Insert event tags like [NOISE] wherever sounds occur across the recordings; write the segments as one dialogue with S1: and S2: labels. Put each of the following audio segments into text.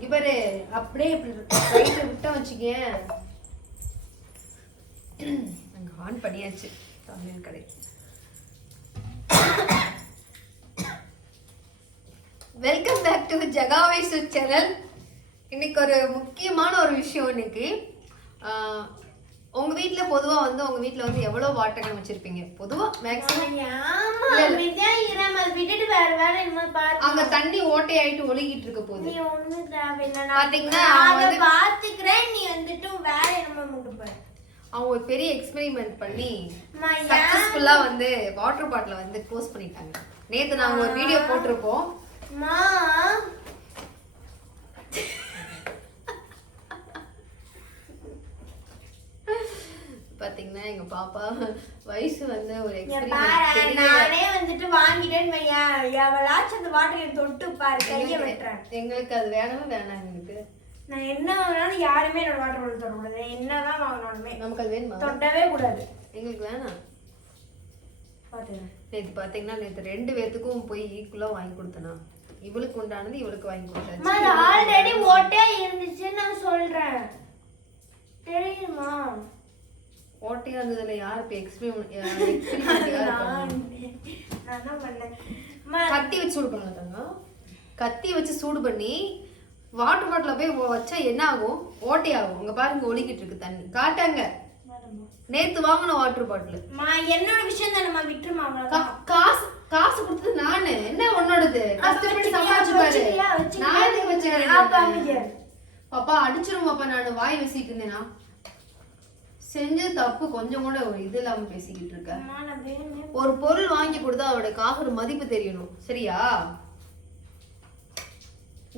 S1: இவரு அப்படியே இப்படி விட்ட விட்டோம் ஆன் பண்ணியாச்சு தமிழ் கடை. வெல்கம் பேக் டு ஜகாவேசு சேனல் இன்னைக்கு ஒரு முக்கியமான ஒரு விஷயம் இன்னைக்கு. ஆஹ், உங்க வீட்ல பொதுவா வந்து உங்க வீட்ல வந்து எவ்வளவு வாட்டர் கேன் வச்சிருப்பீங்க? பொதுவா மேக்ஸிமம்
S2: ஆமா இராம அதை விட்டுட்டு வேற வேலை என்ன பாரு
S1: அங்க தண்ணி ஓட்டை ஆயிட்டு ஒழுகிட்டு இருக்க போகுது.
S2: நீ ஒண்ணு தேவையில்லை.
S1: பாத்தீங்கன்னா,
S2: அதை பாத்துக்கிறேன் நீ வந்துட்டு வேற என்ன மட்டும் பாரு
S1: அவங்க ஒரு பெரிய எக்ஸ்பெரிமெண்ட் பண்ணி? சக்சஸ்ஃபுல்லா வந்து வாட்டர் பாட்டில வந்து க்ளோஸ் பண்ணிட்டாங்க. நேத்து நாங்க ஒரு வீடியோ போட்டிருப்போம்.
S2: அம்மா.
S1: பாத்தீங்கன்னா எங்க பாப்பா வயசு வந்து ஒரு
S2: நானே வந்துட்டு வாங்கிட்டேன்னு வையேன். எவளாச்சும் அந்த வாட்டர் தொட்டு பாரு கைய வெட்டுறேன்.
S1: எங்களுக்கு அது வேணவே வேணாம் எங்களுக்கு?
S2: நான் என்ன வாங்கினாலும் யாருமே என்னோட வாட்டர் பாட்டில் தொடக்கூடாது என்னதான் வாங்கினாலுமே
S1: நமக்கு அது வேணுமா?
S2: தொட்டவே கூடாது.
S1: எங்களுக்கு வேணாம். நேத்து பாத்தீங்கன்னா நேத்து ரெண்டு பேத்துக்கும் போய் ஈக்குவலா வாங்கி கொடுத்தனா. இவளுக்கு உண்டானது இவளுக்கு வாங்கி கொடுத்தாச்சு.
S2: ஆல்ரெடி ஓட்டே இருந்துச்சுன்னு நான் சொல்றேன். தெரியுமா?
S1: ஓட்டையா இருந்ததுல யார் இப்ப [LAUGHS]
S2: தான் அம்மா,
S1: கத்தி வச்சு சூடு பண்ணலாங்க கத்தி வச்சு சூடு பண்ணி வாட்டர் பாட்டில போய் வச்சா என்ன ஆகும்? ஓட்டை ஆகும். இங்க பாருங்க ஒலிக்கிட்டு இருக்கு தண்ணி. காட்டாங்க. நேத்து வாங்கின வாட்டர் பாட்டில்
S2: என்னோட விஷயம் தானேம்மா விட்டுருமா.
S1: காசு காசு கொடுத்தது நானு. என்ன உன்னோடது? கஷ்டப்பட்டு சமாளிச்சு பாரு? நான். பாப்பா அடிச்சிரும் பாப்பா நான். வாய் வீசிட்டு இருந்தேனா? செஞ்சது தப்பு கொஞ்சம் கூட இது இல்லாம பேசிக்கிட்டு இருக்க. ஒரு பொருள் வாங்கி கொடுத்தா அதோட காசோட மதிப்பு தெரியணும். சரியா?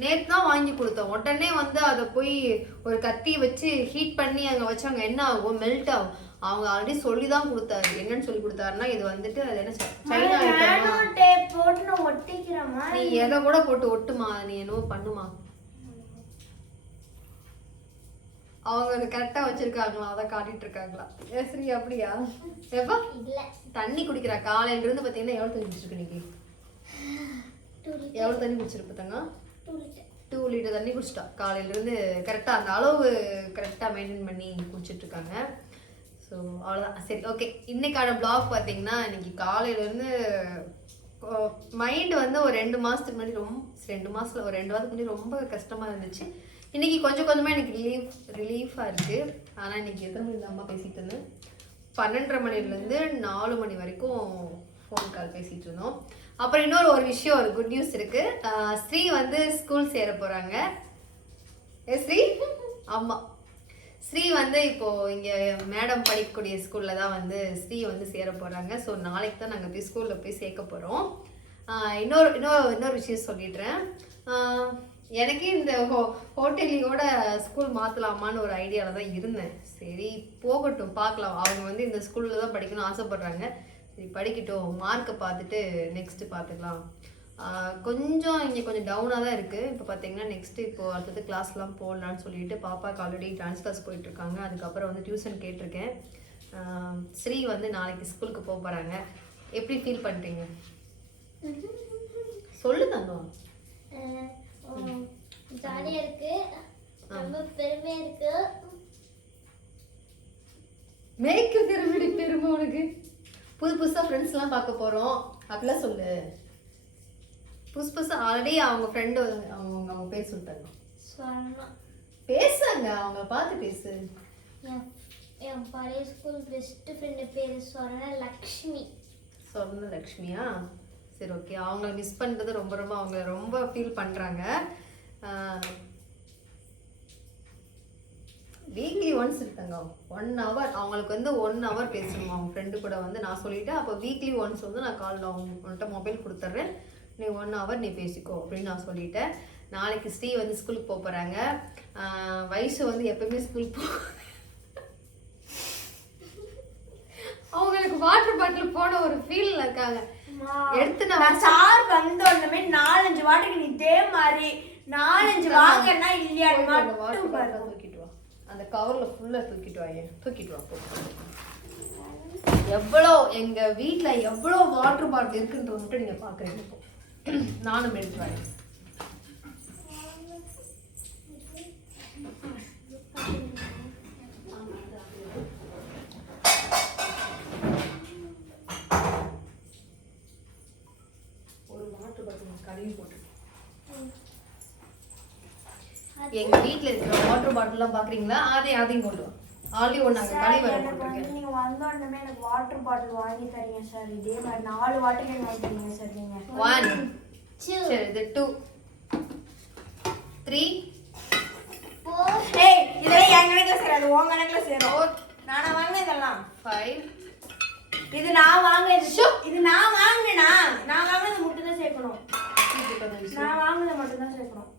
S1: நேத்து தான் வாங்கி கொடுத்தோம். உடனே வந்து அதை போய் ஒரு கத்தி வச்சு ஹீட் பண்ணி அங்க வச்சாங்க என்ன ஆகும் மெல்ட் ஆகும். அவங்க ஆல்ரெடி சொல்லி தான் கொடுத்தாரு. என்னன்னு சொல்லி கொடுத்தாருன்னா இது வந்துட்டு அது என்ன சைனா
S2: போட்டு.
S1: நீ எதை கூட போட்டு ஒட்டுமா? நீ என்னவோ பண்ணுமா? அவங்க கரெக்டா வச்சிருக்காங்களா? அதை காட்டிட்டு இருக்காங்களா? சரி அப்படியா? எப்பா. தண்ணி குடிக்கிறா காலையில இருந்து பாத்தீங்கன்னா எவ்வளவு தண்ணி குடிச்சிருக்கு இன்னைக்கு? எவ்வளவு தண்ணி குடிச்சிருப்பு தங்க
S2: துளிட்டு.
S1: டூ லிட்டர் தண்ணி குடிச்சிட்டா. காலையில இருந்து கரெக்டா அந்த அளவு கரெக்டா மெயின்டைன் பண்ணி குடிச்சிட்டு இருக்காங்க. ஸோ அவ்வளோதான் சரி ஓகே இன்னைக்கான ப்ளாக் பார்த்தீங்கன்னா இன்னைக்கு காலையில இருந்து மைண்ட் வந்து ஒரு ரெண்டு மாசத்துக்கு முன்னாடி ரொம்ப ரெண்டு மாசத்துல ஒரு ரெண்டு வாரத்துக்கு முன்னாடி ரொம்ப கஷ்டமா இருந்துச்சு. இன்னைக்கு கொஞ்சம் கொஞ்சமாக எனக்கு ரிலீஃப் ரிலீஃபாக இருக்குது ஆனால் இன்னைக்கு எதுவும் இல்லாமல் பேசிகிட்டு இருந்தேன் பன்னெண்டரை மணிலேருந்து நாலு மணி வரைக்கும் ஃபோன் கால் பேசிகிட்டு இருந்தோம். அப்புறம் இன்னொரு ஒரு விஷயம் ஒரு குட் நியூஸ் இருக்குது ஸ்ரீ வந்து ஸ்கூல் சேர போகிறாங்க ஏ ஸ்ரீ? ஆமாம் ஸ்ரீ வந்து இப்போ இங்கே மேடம் படிக்கக்கூடிய ஸ்கூலில் தான் வந்து ஸ்ரீ வந்து சேர போகிறாங்க ஸோ நாளைக்கு தான் நாங்கள் போய் ஸ்கூலில் போய் சேர்க்க போகிறோம் இன்னொரு இன்னொரு இன்னொரு விஷயம் சொல்லிடுறேன். எனக்கே இந்த ஹோ ஹோட்டலியோட ஸ்கூல் மாற்றலாமான்னு ஒரு ஐடியாவில் தான் இருந்தேன். சரி போகட்டும் பார்க்கலாம். அவங்க வந்து இந்த ஸ்கூலில் தான் படிக்கணும்னு ஆசைப்பட்றாங்க. சரி படிக்கட்டும். மார்க்கை பார்த்துட்டு நெக்ஸ்ட்டு பார்த்துக்கலாம். கொஞ்சம் இங்கே கொஞ்சம் டவுனாக தான் இருக்குது இப்போ பார்த்தீங்கன்னா நெக்ஸ்ட்டு இப்போ அடுத்தது கிளாஸ்லாம் போடலான்னு சொல்லிட்டு பாப்பாக்கு ஆல்ரெடி டான்ஸ் கிளாஸ் போயிட்டுருக்காங்க. அதுக்கப்புறம் வந்து டியூஷன் கேட்டிருக்கேன். ஸ்ரீ வந்து நாளைக்கு ஸ்கூலுக்கு போக போகிறாங்க எப்படி ஃபீல் பண்ணுறீங்க சொல்லு தங்கம்.
S3: அஹ் உம் ஜாலியா இருக்கு. ரொம்ப பெருமையா இருக்கு.
S1: மேய்க்கு திரும்பி பெருமை உனக்கு. புது புதுசாக ஃப்ரெண்ட்ஸ்லாம் பார்க்க போகிறோம் அப்படிலாம் சொல்லு. புதுசு புதுசாக ஆல்ரெடி அவங்க ஃப்ரெண்டு அவங்க அவங்க பேர் சொல்லிட்டாங்க. பேசுங்க அவங்க பார்த்து பேசு.
S3: என் பழைய ஸ்கூல் பெஸ்ட் ஃப்ரெண்டு பேர் சொன்ன லக்ஷ்மி
S1: சொர்ண லக்ஷ்மியா சரி ஓகே அவங்கள மிஸ் பண்ணுறது ரொம்ப ரொம்ப அவங்க ரொம்ப ஃபீல் பண்ணுறாங்க வீக்லி ஒன்ஸ் இருக்காங்க. ஒன் ஹவர் அவங்களுக்கு வந்து ஒன் ஹவர் பேசணும். அவங்க ஃப்ரெண்டு கூட வந்து நான் சொல்லிட்டேன். அப்போ வீக்லி ஒன்ஸ் வந்து நான் காலில் அவங்க உன்கிட்ட மொபைல் கொடுத்துட்றேன் நீ ஒன் ஹவர் நீ பேசிக்கோ அப்படின்னு நான் சொல்லிட்டேன். நாளைக்கு ஸ்ரீ வந்து ஸ்கூலுக்கு போக போகிறாங்க வயசு வந்து எப்பவுமே ஸ்கூலுக்கு போ அவங்களுக்கு வாட்டர் பாட்டில் போன ஒரு ஃபீலில் இருக்காங்க. எடுத்து நான்
S2: சார் வந்த உடனே நாலஞ்சு வாட்டுக்கு நீ இதே மாதிரி நாலஞ்சு வாங்கன்னா இல்லையா மட்டும்
S1: தூக்கிட்டு வா. அந்த கவர்ல ஃபுல்லா தூக்கிட்டு வா ஏன் தூக்கிட்டு வா எவ்வளோ எங்க வீட்ல எவ்வளோ வாட்டர் பாட்டில் இருக்குன்றது மட்டும் நீங்க பாக்குறீங்க நானும் எடுத்து வரேன் ஒரு வாட்டர் பாட்டில் கழுவி போட்டு எங்க வீட்ல இருக்கிற வாட்டர் பாட்டில்லாம் பாக்குறீங்களா? அதையும் அதையும் கொண்டு வா. ஆல்ரெடி ஒன்று அங்கே கழுவி வர
S2: எனக்கு வந்து
S1: போட்டிருக்கேன்
S2: நீங்க வந்த உடனே எனக்கு வாட்டர் பாட்டில் வாங்கி தரீங்க சார். இதே மாதிரி நாலு வாட்டர் கேன் வாங்கி தரீங்க சார் நீங்க.
S1: ஒன் சரி இது டூ த்ரீ
S3: four,
S2: ஏய் இதெல்லாம் என் கணக்குல உன் கணக்குல சேரும்
S1: ஃபோர்
S2: நானா வாங்கினேன் இதெல்லாம்?
S1: ஃபைவ்
S2: இது நான் வாங்கினது. இது நான் வாங்கினேனா? நான் வாங்கினது மட்டும் தான் சேர்க்கணும் நான் வாங்கினது மட்டும் தான் சேர்க்கணும்.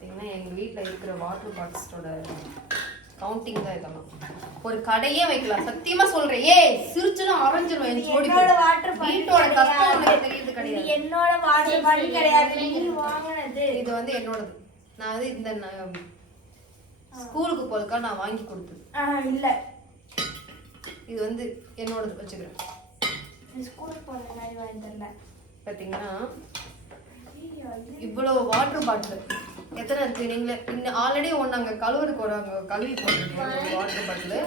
S1: பார்த்தீங்கன்னா எங்கள் வீட்டில் இருக்கிற வாட்டர் பாட்டில்ஸோட கவுண்டிங் தான் இதெல்லாம். ஒரு கடையே வைக்கலாம் சத்தியமா சொல்றேன். ஏய் சிரிச்சுனா அரைஞ்சிரும். என்
S2: என்னோட வாட்டர்
S1: வீட்டோட கஷ்டம் தெரியுது கிடையாது.
S2: என்னோட வாட்டர் பாட்டில் கிடையாது. வாங்கினது.
S1: இது வந்து என்னோடது. நான் வந்து இந்த ஸ்கூலுக்கு போறதுக்காக நான் வாங்கி கொடுத்தது.
S2: இல்ல.
S1: இது வந்து என்னோடது. வச்சுக்கிறேன்.
S2: ஸ்கூலுக்கு போன மாதிரி வாங்கி தரல.
S1: பார்த்தீங்கன்னா
S2: ஐயோ, இது
S1: இவ்வளோ வாட்டர் பாட்டில் எத்தனை இருக்கு? நீங்களே இன்னும் ஆல்ரெடி ஒன்று அங்கே கழுவுறதுக்கு ஒரு அங்கே கழுவி போட்டுருக்கேன் வாட்டர் பாட்டில்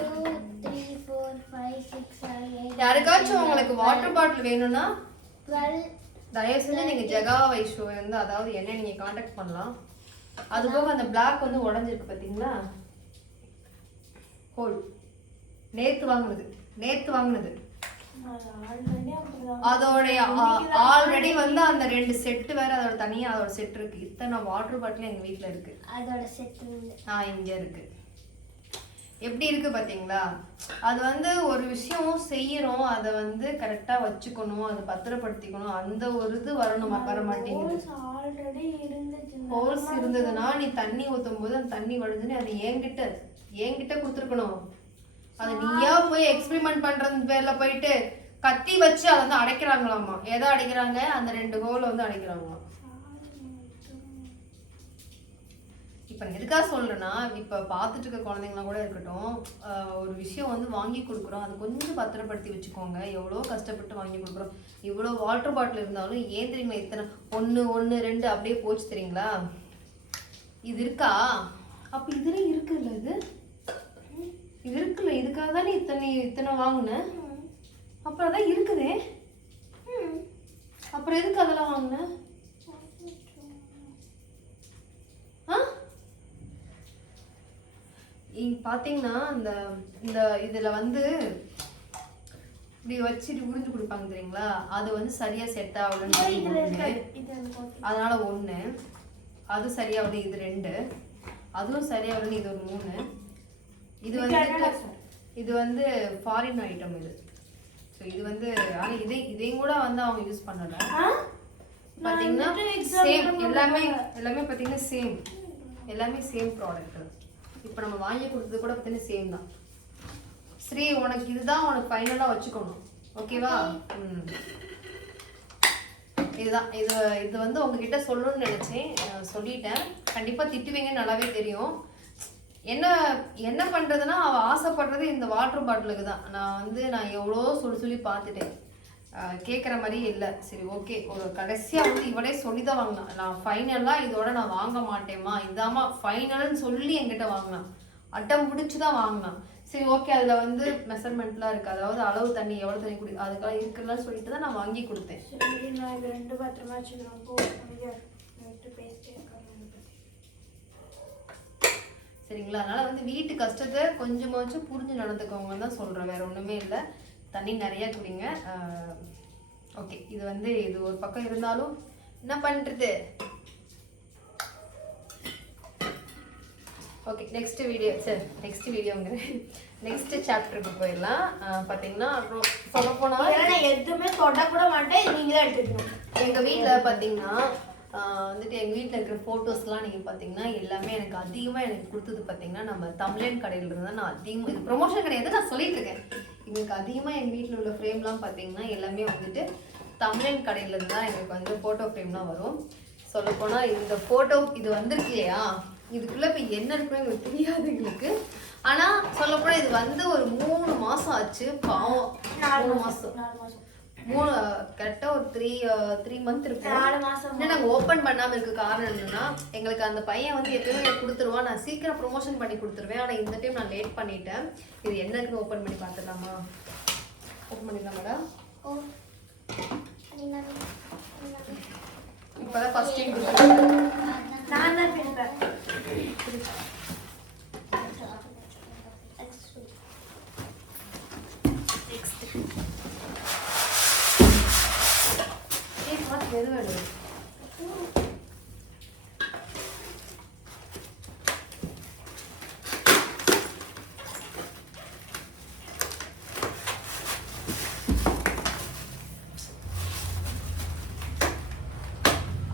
S1: யாருக்காச்சும் உங்களுக்கு வாட்டர் பாட்டில் வேணும்னா தயவு செஞ்சு நீங்கள் ஜெகா வைஷோ வந்து அதாவது என்ன நீங்கள் காண்டாக்ட் பண்ணலாம். அது போக அந்த பிளாக் வந்து உடஞ்சிருக்கு பார்த்தீங்களா ஹோல் நேத்து வாங்குனது. நேத்து வாங்குனது. அதோடைய ஆல்ரெடி வந்து அந்த ரெண்டு செட்டு வேற அதோட தனியா அதோட செட் இருக்கு. இத்தனை வாட்டர் பாட்டில் எங்க வீட்ல இருக்கு.
S3: அதோட செட்
S1: நான் இங்க இருக்கு. எப்படி இருக்கு பாத்தீங்களா? அது வந்து ஒரு விஷயம் செய்யறோம். அதை வந்து கரெக்டா வச்சுக்கணும். அதை பத்திரப்படுத்திக்கணும். அந்த ஒரு இது வரணும்? வர மாட்டேங்குது. ஹோல்ஸ் இருந்ததுன்னா நீ தண்ணி ஊத்தும் போது அந்த தண்ணி வடிஞ்சுன்னு அது என்கிட்ட என்கிட்ட கொடுத்துருக்கணும். அது நீயா போய் எக்ஸ்பெரிமெண்ட் பண்றது பேர்ல போயிட்டு கத்தி வச்சு அதை வந்து அடைக்கிறாங்களாமா? எதை அடைக்கிறாங்க? அந்த ரெண்டு ஹோலை வந்து அடைக்கிறாங்களாம்? இப்போ எதுக்காக சொல்கிறேன்னா இப்போ பார்த்துட்டு இருக்க குழந்தைங்களாம் கூட இருக்கட்டும் ஒரு விஷயம் வந்து வாங்கி கொடுக்குறோம். அது கொஞ்சம் பத்திரப்படுத்தி வச்சுக்கோங்க. எவ்வளோ கஷ்டப்பட்டு வாங்கி கொடுக்குறோம். இவ்வளோ வாட்டர் பாட்டில் இருந்தாலும் ஏன் தெரியுமா இத்தனை ஒன்று ஒன்று ரெண்டு அப்படியே போச்சு தெரியுங்களா? இது இருக்கா? அப்போ இதுலேயும் இருக்குல்ல இது? இது இருக்குல்ல இதுக்காக தானே இத்தனை இத்தனை வாங்கினேன் அப்புறம் அதான் இருக்குதே. அப்புறம் எதுக்கு அதெல்லாம் வாங்கினேன் ஆ? இங்க பாத்தீங்கன்னா இந்த இந்த இதுல வந்து இப்படி வச்சுட்டு உறிஞ்சு கொடுப்பாங்க தெரியுங்களா? அது வந்து சரியா செட் ஆகலன்னு. அதனால ஒண்ணு. அது சரியா வந்து இது ரெண்டு. அதுவும் சரியா வந்து இது ஒரு மூணு. இது வந்து. இது வந்து ஃபாரின் ஐட்டம் இது. ஸோ இது வந்து ஆனா இதே இதையும் கூட வந்து அவங்க யூஸ் பண்ணல.
S2: exam
S1: சேம் எல்லாமே. எல்லாமே பாத்தீங்கன்னா சேம் எல்லாமே சேம் ப்ராடக்ட் இப்போ நம்ம வாங்கி கொடுத்தது கூட பார்த்தீங்கன்னா சேம் தான். ஸ்ரீ உனக்கு இதுதான் உனக்கு ஃபைனலாக வச்சுக்கணும். ஓகேவா ம். இதுதான். இது இது வந்து உங்ககிட்ட சொல்லணும்னு நினச்சேன். சொல்லிட்டேன். கண்டிப்பாக திட்டுவீங்கன்னு நல்லாவே தெரியும். என்ன என்ன பண்ணுறதுன்னா அவள் ஆசைப்படுறது இந்த வாட்டர் பாட்டிலுக்கு தான். நான் வந்து நான் எவ்வளோ சொல்லி சொல்லி பார்த்துட்டேன். கேட்குற மாதிரி இல்லை. சரி ஓகே ஒரு கடைசியாக வந்து இவளே சொல்லி தான் வாங்கினான் நான் ஃபைனலாக இதோட நான் வாங்க மாட்டேம்மா. இதாம்மா ஃபைனல்னு சொல்லி என்கிட்ட வாங்கினான் அட்டம் பிடிச்சி தான் வாங்கினான் சரி ஓகே அதில் வந்து மெஷர்மெண்ட்லாம் இருக்குது அதாவது அளவு தண்ணி எவ்வளோ தண்ணி குடி அதுக்கெல்லாம் இருக்குல்லன்னு சொல்லிட்டு தான் நான் வாங்கி கொடுத்தேன்.
S2: நான் இது ரெண்டு பத்திரமா வச்சுக்கிறேன். போ, அமைதியா இரு. நான் விட்டு பேசிட்டே இருக்காம எனக்கு.
S1: சரிங்களா? அதனால வந்து வீட்டு கஷ்டத்தை கொஞ்சமாச்சும் புரிஞ்சு நடந்துக்கோங்க தான் சொல்கிறேன் வேற ஒன்றுமே இல்லை. தண்ணி நிறைய குடிங்க. ஓகே. இது வந்து இது ஒரு பக்கம் இருந்தாலும் என்ன பண்ணுறது ஓகே நெக்ஸ்ட் வீடியோ சரி நெக்ஸ்ட் வீடியோங்க நெக்ஸ்ட் சாப்டருக்கு போயிடலாம். பார்த்தீங்கன்னா அப்புறம் சொல்ல போனால்
S2: எதுவுமே தொட கூட மாட்டேன். இது நீங்க தான் எடுத்துக்கணும்.
S1: எங்க வீட்ல பாத்தீங்கன்னா ஆஹ் வந்துட்டு எங்க வீட்ல இருக்கிற போட்டோஸ்லாம் நீங்க பாத்தீங்கன்னா எல்லாமே எனக்கு அதிகமா எனக்கு கொடுத்தது பாத்தீங்கன்னா நம்ம தமிழன் கடையில இருந்து தான் நான் அதிகமா இது ப்ரொமோஷன் கிடையாது நான் சொல்லிட்டு இருக்கேன். எங்களுக்கு அதிகமா எங்க வீட்ல உள்ள ஃப்ரேம்லாம் பாத்தீங்கன்னா எல்லாமே வந்துட்டு தமிழன் கடையில இருந்து தான் எங்களுக்கு வந்து போட்டோ ஃப்ரேம்லாம் வரும். சொல்லப் போனா இந்த போட்டோ இது வந்திருக்கு இல்லையா? இதுக்குள்ள இப்ப என்ன இருக்குன்னு எங்களுக்கு தெரியாது எங்களுக்கு. ஆனா சொல்லப்போனா இது வந்து ஒரு மூணு மாசம் ஆச்சு. பாவம்.
S2: நாலு மாசம். நாலு மாசம்.
S1: மூணு கரெக்டா ஒரு த்ரீ த்ரீ மந்த் இருக்கும்.
S2: நாலு மாசம்.
S1: இன்னும் நாங்க ஓபன் பண்ணாம இருக்க காரணம் என்னன்னா எங்களுக்கு அந்த பையன் வந்து எப்பயுமே கொடுத்துருவான். நான் சீக்கிரம் ப்ரொமோஷன் பண்ணி கொடுத்துருவேன். ஆனா இந்த டைம் நான் லேட் பண்ணிட்டேன். இது என்னன்னு ஓபன் பண்ணி பார்த்துடலாமா? ஓபன் பண்ணிடலாம் மேடம் இப்பதான் ஃபர்ஸ்ட் டைம்
S2: நான் தான் பிடிப்பேன்
S1: ஏய் பார்த்து வெறுவேடு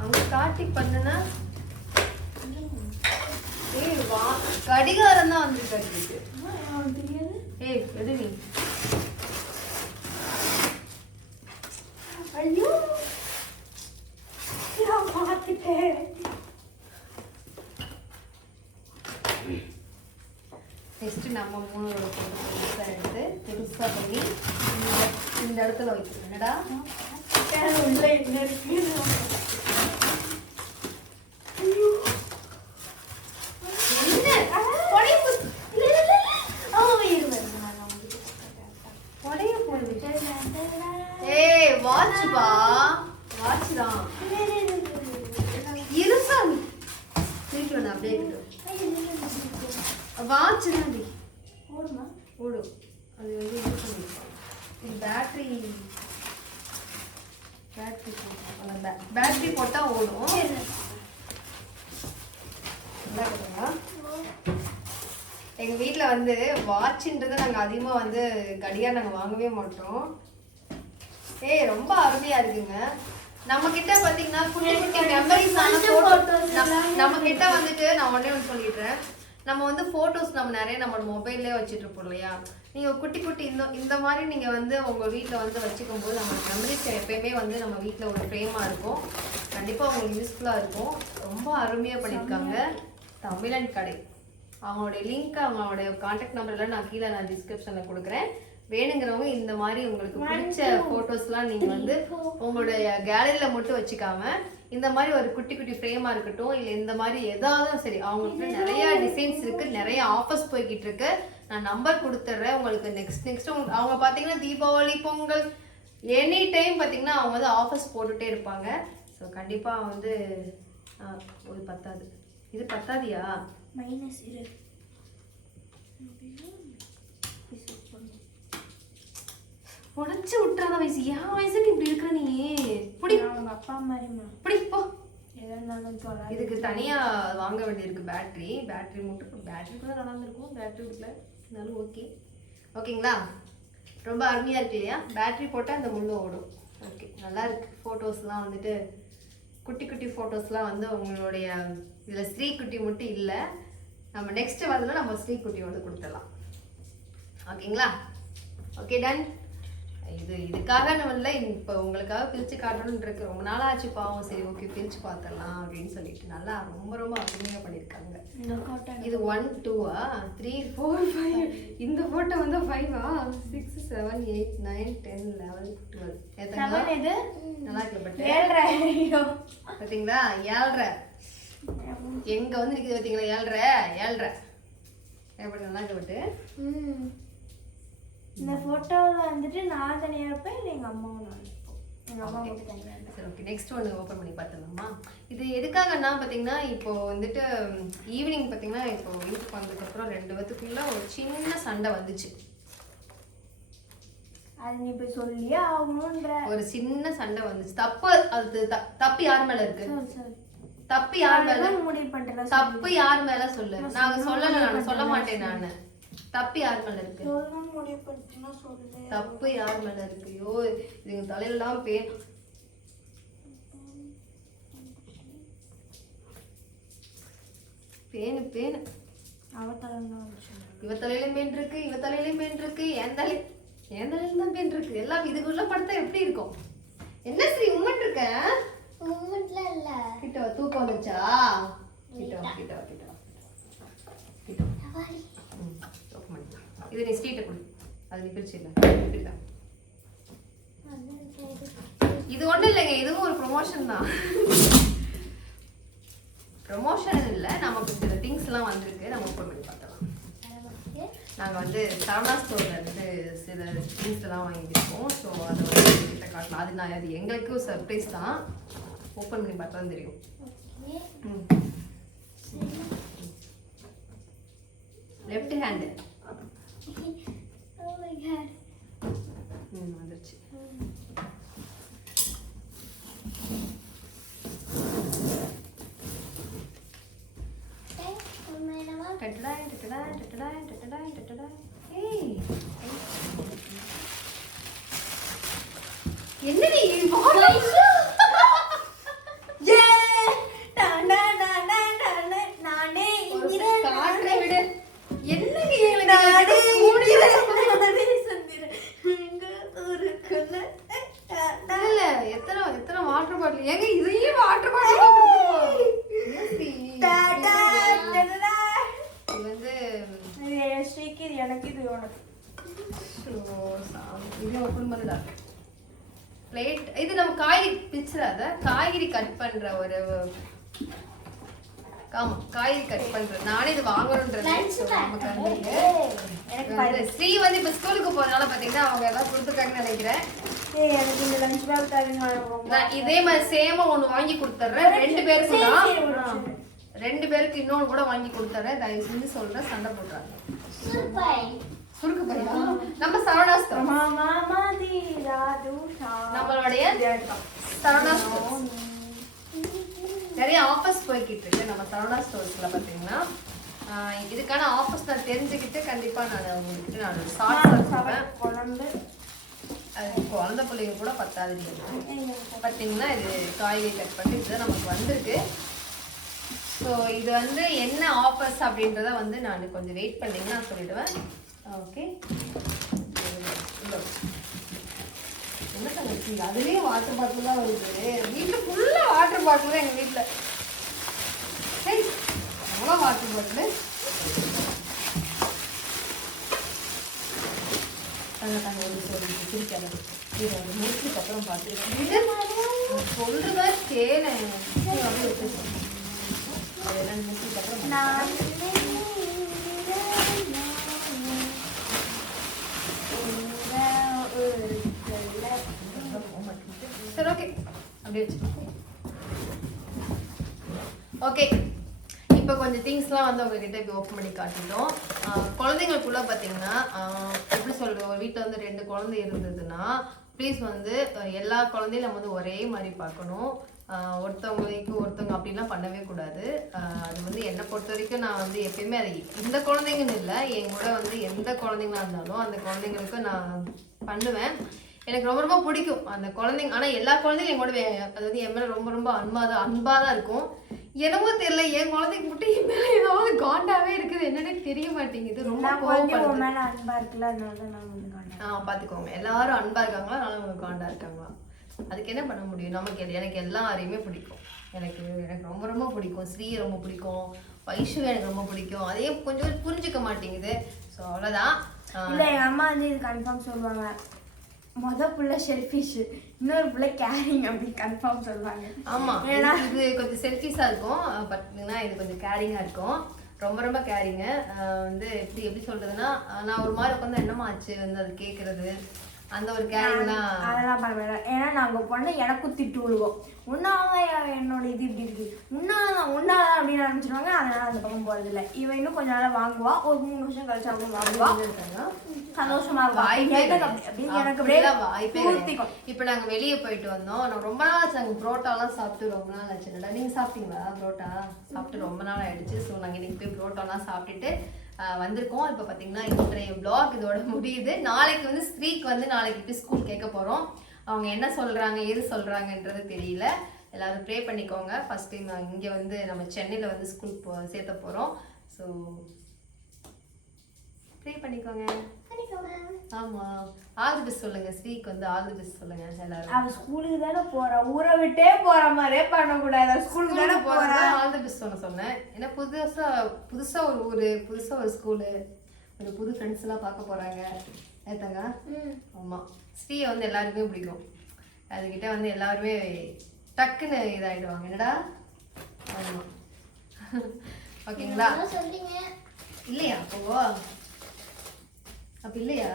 S1: அங்க காட்டி பண்ணுனா ஏய் வா கடிகாரம் தான் வந்து கட்டிட்டு
S2: அவனுக்கு தெரியாது
S1: ஏய் எடு நீ
S2: ஐயோ நான் பார்த்துட்டேன்
S1: நெக்ஸ்ட் நம்ம மூணு பெருசா எடுத்து பெருசா பண்ணி இந்த- இடத்துல வைக்கணும். என்னடா?
S2: உள்ள என்ன இருக்கு ஐயோ
S1: என்ன உடைப்பு
S2: இல்ல, இல்ல, இல்ல. அவன் இருங்க, நான் உங்களுக்கு
S1: உடைய போகுது
S2: சொல்றேன்.
S1: ஏய் வாட்ச் பா வாட்ச் தான் இருசாமி திருப்பி ஒன்று அப்படியே வாட்ச் தான் டி.
S2: ஓடுமா
S1: ஓடும் அது வந்து இது பண்ணிருப்பாங்க இது பேட்டரி பேட்டரி பேட்டரி போட்டா ஓடும் நல்லா இருக்குங்களா எங்க வீட்ல வந்து வாட்ச்ன்றதை நாங்க அதிகமா வந்து கடிகாரம் நாங்க வாங்கவே மாட்டோம் ஏய் ரொம்ப அருமையா இருக்குங்க. நம்ம கிட்ட பாத்தீங்கன்னா குட்டி குட்டி மெமரிஸ் நம்ம- கிட்ட வந்துட்டு நான் உடனே ஒன்று சொல்லிடுறேன். நம்ம வந்து போட்டோஸ் நம்ம நிறைய நம்ம மொபைல்லே வச்சுட்டு இருப்போம் இல்லையா? நீங்க குட்டி குட்டி இந்த இந்த மாதிரி நீங்க வந்து உங்க வீட்ல வந்து வச்சுக்கும் போது நம்ம மெமரிஸ் எப்பயுமே வந்து நம்ம வீட்ல ஒரு ஃப்ரேமா இருக்கும். கண்டிப்பா உங்களுக்கு யூஸ்ஃபுல்லா இருக்கும். ரொம்ப அருமையா பண்ணியிருக்காங்க. தமிழன் கடை. அவங்களுடைய லிங்க் அவங்களுடைய காண்டாக்ட் நம்பர்லாம் நான் கீழே நான் டிஸ்கிரிப்ஷன்ல கொடுக்குறேன். வேணுங்கிறவங்க இந்த மாதிரி உங்களுக்கு பிடிச்ச போட்டோஸ்லாம் நீங்க வந்து உங்களுடைய கேலரியில மட்டும் வச்சுக்காம இந்த மாதிரி ஒரு குட்டி குட்டி ஃப்ரேமா இருக்கட்டும் இல்ல இந்த மாதிரி எதாவது சரி அவங்களுக்கு நிறைய டிசைன்ஸ் இருக்கு நிறைய ஆஃபர்ஸ் போய்கிட்டு இருக்கு. நான் நம்பர் கொடுத்துட்றேன் உங்களுக்கு நெக்ஸ்ட் நெக்ஸ்ட் அவங்க பாத்தீங்கன்னா தீபாவளி பொங்கல் எனி டைம் பாத்தீங்கன்னா அவங்க வந்து ஆஃபர்ஸ் போட்டுட்டே இருப்பாங்க. ஸோ கண்டிப்பா வந்து ஒரு பத்தாது. இது பத்தாதியா?
S2: மைனஸ் இரு.
S1: உடச்சு விட்டுறாத வயசு. என் வயசுக்கு இப்படி இருக்கிற நீ புடி.
S2: அவங்க அப்பா மாதிரிமா
S1: புடி போ. இதுக்கு தனியா வாங்க வேண்டியிருக்கு பேட்டரி பேட்டரி மட்டும் பேட்டரி கூட நல்லா இருந்திருக்கும் பேட்டரி இல்லை இருந்தாலும் ஓகே ஓகேங்களா ரொம்ப அருமையா இருக்கு இல்லையா? பேட்டரி போட்டால் அந்த முள்ளு ஓடும். ஓகே நல்லா இருக்கு. ஃபோட்டோஸ்லாம் வந்துட்டு குட்டி குட்டி ஃபோட்டோஸ்லாம் வந்து உங்களுடைய இதில் ஸ்ரீக்குட்டி மட்டும் இல்லை. நம்ம நெக்ஸ்ட் வரதுல நம்ம ஸ்ரீக்குட்டியோடு கொடுத்துடலாம். ஓகேங்களா? ஓகே டன் இது இதுக்காக இல்லை இப்போ உங்களுக்காக பிரித்து காட்டணும்னு இருக்கு. ரொம்ப நாள் ஆச்சு பாவம். சரி ஓகே பிரித்து பார்த்துடலாம் அப்படின்னு சொல்லிட்டு நல்லா ரொம்ப ரொம்ப அருமையாக பண்ணியிருக்காங்க. இது ஒன் டூவா த்ரீ ஃபோர் ஃபைவ் இந்த ஃபோட்டோ வந்து ஃபைவா six seven eight nine ten eleven
S2: twelve இது
S1: நல்லா இருக்கு பட்
S2: ஏழ்ரை.
S1: பார்த்தீங்களா ஏழ்ரை. எங்க வந்து நிக்குது பார்த்தீங்களா ஏழ்ரை. ஏழ்ரை. எப்படி நல்லா இருக்கு பட்டு.
S3: ம்.
S2: இந்த போட்டோவில் வந்துட்டு நான் தனியாக இருப்பேன் இல்லை எங்கள் அம்மாவும் நான்
S1: நெக்ஸ்ட் ஒன்று ஓப்பன் பண்ணி பார்த்துடலாமா? இது எதுக்காகன்னா பார்த்தீங்கன்னா இப்போ வந்துட்டு ஈவினிங் பார்த்தீங்கன்னா இப்போ வீட்டுக்கு வந்ததுக்கப்புறம் ரெண்டு பேத்துக்குள்ள ஒரு சின்ன சண்டை வந்துச்சு.
S2: அது நீ போய் சொல்லியே ஆகணுன்ற.
S1: ஒரு சின்ன சண்டை வந்துச்சு. தப்பு. அது தப்பு யார் மேல இருக்கு? தப்பு யார் மேல?
S2: முடிவு பண்ணிட்டேன்?
S1: தப்பு யார் மேல சொல்லு?
S2: நான்
S1: நாங்க
S2: சொல்லணும்
S1: சொல்லல நான் சொல்ல. மாட்டேன் நானு. தப்பு யார் மேல இருக்கு? தப்பு யார் மேல இருக்கு? ஐயோ இதுங்க தலையெல்லாம் பே பேனு பேனு.
S2: வந்து சொல்றேன்
S1: இவ தலையிலும் பேன் இருக்கு இவ தலையிலும் பேன் இருக்கு. என் தலை என் தலையில தான் பேன் இருக்கு. எல்லாம் இதுக்குள்ள படுத்தா எப்படி இருக்கும்? என்ன ஸ்ரீ உம்மன் இருக்க
S3: மூமெண்ட்ல இல்ல
S1: கிட்ட வா, தூக்கம் வந்துச்சா கிட்ட வா, கிட்ட வா, கிட்ட வா. கிட்ட வா.
S3: சவாரி
S1: ம், open பண்ணிக்கலாம். இது நீ ஸ்ட்ரீட்டை கொடு அது நீ பிரிச்சு இல்லை.
S3: அது
S1: இது ஒண்ணும் இல்லைங்க. இதுவும் ஒரு ப்ரொமோஷன் தான். ப்ரொமோஷன் இல்லை. நமக்கு சில திங்ஸ் எல்லாம் வந்திருக்கு. நம்ம ஓப்பன் பண்ணி பார்க்கலாம். நாங்க வந்து சரவணா ஸ்டோர்ல இருந்து சில திங்ஸ் எல்லாம் வாங்கியிருக்கோம். ஸோ அதை வந்து கிட்ட காட்டலாம். அது நான் அது எங்களுக்கும் சர்ப்ரைஸ் தான். ஓப்பன் பண்ணி பார்த்தா தான் தெரியும் left hand
S3: Oh my god.
S1: ம் வந்துருச்சு டட்டடாய், டட்டடாய், டட்டடாய், டட்டடாய், டட்டடாய். ஏய். என்னடி பிச்சிடாத காய்கறி கட் பண்ற ஒரு ஆமா காய்கறி கட் பண்ற நானே இது வாங்கணுன்றது.
S2: எனக்கு.
S1: ஸ்ரீ வந்து இப்ப ஸ்கூலுக்கு போறதுனால பாத்தீங்கன்னா அவங்க எல்லாம் கொடுத்துருக்காங்கன்னு நினைக்கிறேன்
S2: ஏய், எனக்கு இந்த லஞ்ச் பேக் தருங்க ரொம்ப
S1: நான் இதே மாதிரி சேமா ஒண்ணு வாங்கி கொடுத்துட்றேன் ரெண்டு பேருக்கு தான்
S2: சரி, சரி, ஒரு
S1: ஆ.
S2: நிமிஷம்.
S1: ரெண்டு பேருக்கு இன்னொன்னு கூட வாங்கி கொடுத்துறேன் தயவு செஞ்சு சொல்றேன் சண்டை போடுறாங்க நம்ம சரவணா ஸ்டோர்
S2: மாமா மாதி ராது ஷா.
S1: நம்மளுடைய சரவணா ஸ்டோர் நிறைய ஆஃபர்ஸ் போய்கிட்டு இருக்கு. நம்ம சரவணா ஸ்டோர்ஸ்ல பாத்தீங்கன்னா ஆஹ் இதுக்கான ஆஃபர்ஸ் நான் தெரிஞ்சுக்கிட்டு கண்டிப்பா நான் உங்ககிட்ட நான் ஷார்ட்ஸ்
S2: நான்
S1: அனுப்புவேன்
S2: சாப்பாடு குழம்பு.
S1: அது குழந்தை பிள்ளைங்க கூட பத்தாது பார்த்தீங்கன்னா இது காய்கறி கட் பண்ணி இதுதான் நமக்கு வந்திருக்கு. ஸோ இது வந்து என்ன ஆஃபர்ஸ் அப்படின்றத வந்து நான் கொஞ்சம் வெயிட் பண்ணீங்கன்னா நான் சொல்லிடுவேன். ஓகே என்ன தங்கச்சி? அதுலேயும் வாட்டர் பாட்டில் தான் வருது. வீட்டில் ஃபுல்லாக வாட்டர் பாட்டில் தான் எங்கள் வீட்டில். சரி அவ்வளோ வாட்டர் பாட்டில் தங்க தங்க ஒரு சொல்லி சிரிக்காத. இது ஒரு முடிச்சதுக்கு அப்புறம் பார்த்துருக்கேன் சொல்றதா கேளு. அப்படியே வச்சு அதெல்லாம் முடிச்சதுக்கு அப்புறம்
S2: நான்
S1: சரி ஓகே அப்படியே வச்சுருக்கேன் ஓகே இப்போ கொஞ்சம் திங்ஸ்லாம் வந்து உங்ககிட்ட இப்போ ஓப்பன் பண்ணி காட்டிட்டோம். குழந்தைங்களுக்குள்ளே குழந்தைங்களுக்குள்ள பார்த்தீங்கன்னா எப்படி சொல்கிறோம் வீட்டில் வந்து ரெண்டு குழந்தை இருந்ததுன்னா ப்ளீஸ் வந்து எல்லா குழந்தையும் நம்ம வந்து ஒரே மாதிரி பார்க்கணும். ஒருத்தவங்களுக்கு ஒருத்தவங்க அப்படிலாம் பண்ணவே கூடாது. அது வந்து என்னை பொறுத்த வரைக்கும் நான் வந்து எப்பயுமே அது இந்த குழந்தைங்கன்னு இல்லை என் கூட வந்து எந்த குழந்தைங்களா இருந்தாலும் அந்த குழந்தைங்களுக்கு நான் பண்ணுவேன். எனக்கு ரொம்ப ரொம்ப பிடிக்கும் அந்த குழந்தைங்க. ஆனால் எல்லா குழந்தைங்களும் என் கூட வே- அதாவது என் மேலே ரொம்ப ரொம்ப அன்பாக தான் அன்பாக தான் இருக்கும். என்னமோ தெரியல என் குழந்தைக்கு மட்டும் என் மேலே ஏதாவது காண்டாவே இருக்குது. என்னன்னே தெரிய மாட்டேங்குது. ரொம்ப
S2: நான் குழந்தை
S1: கோவப்படுது
S2: உன் மேல அன்பா இருக்குல்ல அதனால வந்து
S1: ஆ பார்த்துக்கோங்க எல்லாரும் அன்பா இருக்காங்களா? அதனால அவங்க காண்டா இருக்காங்களா? அதுக்கு என்ன பண்ண முடியும்? நமக்கு எனக்கு எல்லாரையுமே பிடிக்கும். எனக்கு எனக்கு ரொம்ப ரொம்ப பிடிக்கும். ஸ்ரீ ரொம்ப பிடிக்கும். வைஷு எனக்கு ரொம்ப பிடிக்கும். அதையும் கொஞ்சம் பேர் புரிஞ்சுக்க மாட்டேங்குது. ஸோ அவ்வளோதான்
S2: இல்ல எங்க அம்மா வந்து இது கன்ஃபார்ம் சொல்லுவாங்க. மொத புள்ள ஷெல்ஃபிஷ் இன்னொரு புள்ள கேரிங் அப்படின்னு கன்ஃபார்ம் சொல்லுவாங்க.
S1: ஆமா
S2: ஏன்னா
S1: இது கொஞ்சம் செல்ஃபிஸா இருக்கும் பார்த்தீங்கன்னா இது கொஞ்சம் கேரிங்கா இருக்கும். ரொம்ப ரொம்ப கேரிங்க வந்து எப்படி எப்படி சொல்றதுன்னா நான் ஒரு மாதிரி உட்காந்து என்னமா ஆச்சு? வந்து அது கேட்கறது அந்த ஒரு கேரிங்லாம்
S2: அதெல்லாம் பண்ண ஏன்னா நாங்க பொண்ணு எனக்கும் திட்டு விழுவோம் உன்னால என்னோட இது இப்படி இருக்கு? உன்னால உன்னால அப்படின்னு ஆரம்பிச்சிருவாங்க அதனால அந்த பக்கம் போறது இல்ல இவன் இன்னும் கொஞ்ச நாளா வாங்குவா. ஒரு மூணு வருஷம் கழிச்சு அவங்க வாங்குவா. சந்தோஷமா இருக்கும்.
S1: இப்ப நாங்க வெளிய போயிட்டு வந்தோம். நான் ரொம்ப நாள் ஆச்சு நாங்க புரோட்டாலாம் சாப்பிட்டு ரொம்ப நாள் ஆச்சுடா நீங்க சாப்பிட்டீங்களா புரோட்டா? சாப்பிட்டு ரொம்ப நாள் ஆயிடுச்சு. ஸோ நாங்க இன்னைக்கு போய் புரோட்டாலாம் சாப்பிட்டுட்டு வந்திருக்கோம். இப்போ பார்த்தீங்கன்னா இன்றைய பிளாக் இதோட முடியுது. நாளைக்கு வந்து ஸ்ரீக்கு வந்து நாளைக்கு போய் ஸ்கூல் கேட்க போகிறோம் அவங்க என்ன சொல்கிறாங்க எது சொல்கிறாங்கன்றது தெரியல. எல்லாரும் ப்ரே பண்ணிக்கோங்க. ஃபஸ்ட் டைம் இங்கே வந்து நம்ம சென்னையில் வந்து ஸ்கூல் போ சேர்த்த போகிறோம் ஸோ ப்ரே பண்ணிக்கோங்க. ஆமா. ஆல் தி சொல்லுங்க ஸ்ரீக்கு வந்து ஆல் தி சொல்லுங்க எல்லாரும்.
S2: அவ ஸ்கூலுக்கு தானே போறா. ஊரை விட்டே போற மாதிரியே பண்ணக்கூடாது. ஸ்கூலுக்கு தானே போறா.
S1: ஆல் தி பெஸ்ட் சொல்ல சொன்னேன். ஏன்னா புதுசா புதுசா ஒரு ஊரு புதுசா ஒரு ஸ்கூலு. ஒரு புது ஃப்ரெண்ட்ஸ் எல்லாம் பார்க்க போறாங்க. ஏத்தாங்க? ஆமா. ஸ்ரீயை வந்து எல்லாருக்குமே பிடிக்கும். அதுகிட்ட வந்து எல்லாருமே டக்குன்னு இதாயிடுவாங்க. என்னடா? ஆமா. [LAUGHS] ஓகேங்களா? இல்லையா? அப்போ அப்ப இல்லையா?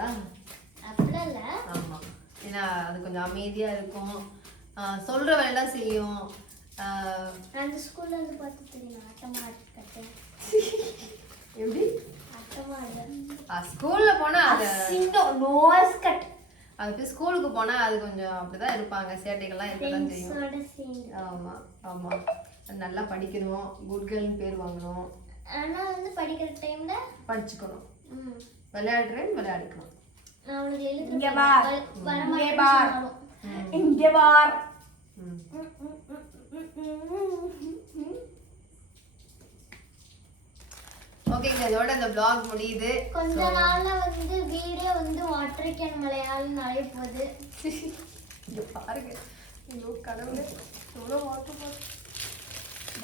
S3: அப்படிலாம் இல்ல.
S1: ஆமா. ஏன்னா அது கொஞ்சம் அமைதியா இருக்கும். சொல்ற வேலைலாம் செய்யும்.
S3: அந்த ஸ்கூல்ல இருந்து பார்த்து தெரியும் ஆட்டமா கட்டேன்
S1: எப்படி? ஸ்கூல்ல போனா அது
S2: நோஸ் கட்
S1: அது போய் ஸ்கூலுக்கு போனா அது கொஞ்சம் அப்படிதான் இருப்பாங்க. சேட்டைகள்லாம் இருக்கதான் செய்யும். ஆமா ஆமா. நல்லா படிக்கணும். குட் கேர்ள்னு பேர் வாங்கணும்.
S3: ஆனா வந்து படிக்கிற டைம்ல
S1: படிச்சுக்கணும்.
S3: ம்.
S1: விளையாடுறேன்
S3: எழுதி
S2: இங்க பார். இங்கே இங்கே.
S1: ஓகேங்க இதோட இந்த vlog முடியுது.
S3: கொஞ்ச நாள்ல வந்து வீடியோ வந்து வாட்டர் கேன் மலையாளம் நிறைய போகுது
S1: இங்க பாருங்க. ஐயோ கடவுளே. எவ்வளோ வாட்டர் பாட்டில்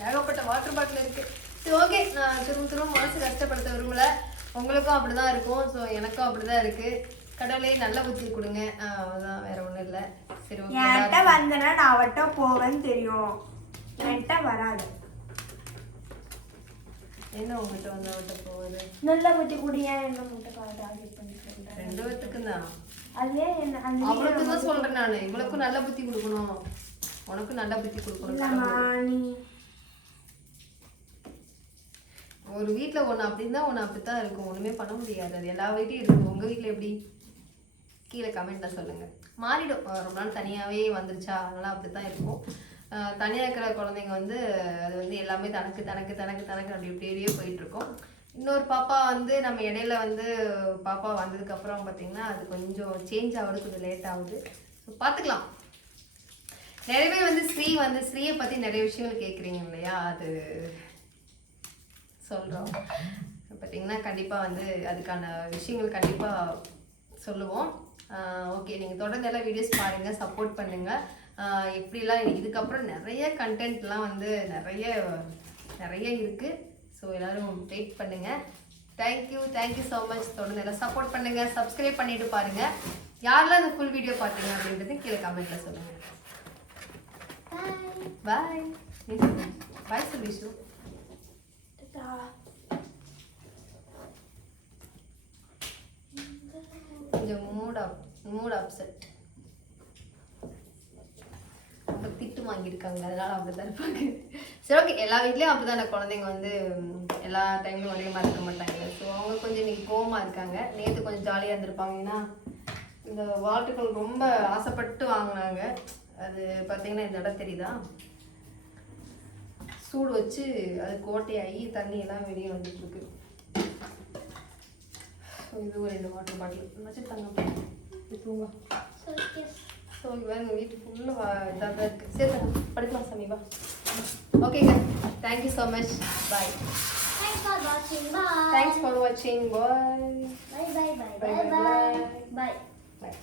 S1: ஏகப்பட்ட வாட்டர் பாட்டில் இருக்கு. சரி ஓகே நான் திரும்ப திரும்ப மனசு கஷ்டப்படுத்த விரும்பல. உங்களுக்கும் அப்படிதான் இருக்கும். ஸோ எனக்கும் அப்படிதான் இருக்கு. கடவுளே நல்ல புத்தி கொடுங்க. அவ்வளவுதான். வேற ஒண்ணும் இல்லை. சரி
S2: என்கிட்ட
S1: ஓகே
S2: வந்தனா நான் அவட்ட போவேன்னு தெரியும். என்கிட்ட வராது.
S1: என்ன உங்ககிட்ட வந்து அவட்ட போகுது
S2: நல்ல பத்தி குடியா என்ன முட்டை
S1: ரெண்டு பேத்துக்கும் தான்.
S2: அதுவே என்ன அந்த
S1: அவளுக்கு தான் சொல்றேன் நான். இவளுக்கும் நல்ல புத்தி கொடுக்கணும். உனக்கும் நல்ல புத்தி கொடுக்கணும்
S2: ஒரு
S1: வீட்டில்
S2: ஒன்று
S1: ஒரு வீட்ல ஒன்று அப்படின்னா ஒண்ணு அப்படித்தான் இருக்கும். ஒன்றுமே பண்ண முடியாது. அது எல்லா வீட்டையும் இருக்கும். உங்கள் வீட்டில் எப்படி? கீழே கமெண்ட்ல சொல்லுங்கள் மாறிடும். ரொம்ப நாள் தனியாகவே வந்துருச்சா? அதனால் அப்படி தான் இருக்கும் தனியாக இருக்கிற குழந்தைங்க வந்து அது வந்து எல்லாமே தனக்கு தனக்கு தனக்கு தனக்கு அப்படி இப்படியே போயிட்டுருக்கோம் இன்னொரு பாப்பா வந்து நம்ம இடையில வந்து பாப்பா வந்ததுக்கப்புறம் பார்த்திங்கன்னா அது கொஞ்சம் சேஞ்ச் ஆகுது கொஞ்சம் லேட் ஆகுது. ஸோ பார்த்துக்கலாம் நிறைய பேர் வந்து ஸ்ரீ வந்து ஸ்ரீயை பற்றி நிறைய விஷயங்கள் கேட்குறீங்க இல்லையா? அது சொல்கிறோம் பார்த்தீங்கன்னா கண்டிப்பாக வந்து அதுக்கான விஷயங்கள் கண்டிப்பாக சொல்லுவோம். ஓகே நீங்கள் தொடர்ந்து எல்லாம் வீடியோஸ் பாருங்கள் சப்போர்ட் பண்ணுங்கள் எப்படிலாம் இதுக்கப்புறம் நிறைய கண்டென்ட்லாம் வந்து நிறைய நிறைய இருக்குது ஸோ எல்லோரும் வெயிட் பண்ணுங்கள் தேங்க்யூ தேங்க்யூ ஸோ மச் தொடர்ந்து எல்லாம் சப்போர்ட் பண்ணுங்கள் சப்ஸ்கிரைப் பண்ணிட்டு பாருங்கள் யாரெல்லாம் இந்த ஃபுல் வீடியோ பார்த்தீங்க அப்படின்றது கீழே கமெண்ட்டில் சொல்லுங்கள்
S3: பாய்
S1: பாய் பாய் சுபிஷு கொஞ்சம் மூட் அப் மூட் அப்செட் ரொம்ப திட்டு வாங்கியிருக்காங்க. அதனால அப்படிதான் இருப்பாங்க. சரி ஓகே எல்லா வீட்லேயும் அப்படிதானே. குழந்தைங்க வந்து எல்லா டைம்லையும் ஒரே மாதிரி இருக்க மாட்டாங்க. ஸோ அவங்க கொஞ்சம் இன்னைக்கு கோவமாக இருக்காங்க. நேற்று கொஞ்சம் ஜாலியாக இருந்திருப்பாங்க. ஏன்னா இந்த வாட்டுகள் ரொம்ப ஆசைப்பட்டு வாங்கினாங்க. அது பார்த்தீங்கன்னா இந்த இடம் தெரியுதா? சூடு வச்சு அது கோட்டையாகி தண்ணி எல்லாம் வெளியே வந்துட்டு இருக்கு ஸோ இது ஒரு ரெண்டு வாட்டர் பாட்டில் வச்சுருக்காங்க தூங்க
S3: ஸோ
S1: எங்கள் வீட்டு ஃபுல்லாக இதாக தான் இருக்குது சரி தங்க, படுக்கலாம் சமீபா ஓகேங்க thank you so much bye
S3: thanks for வாட்சிங் பாய்
S1: தேங்க்ஸ் ஃபார் வாட்சிங் bye
S3: bye by by
S1: Bye,
S3: by
S1: bye,
S3: by
S1: bye.
S3: Bye
S1: bye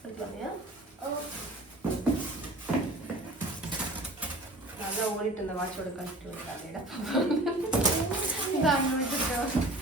S1: படுக்கலாமையா
S3: ஓ
S1: நல்லா ஓடிட்டு இருந்த வாட்சோட கழிச்சிட்டு வந்துட்டாங்க இதான் அங்கே வச்சுருக்கேன்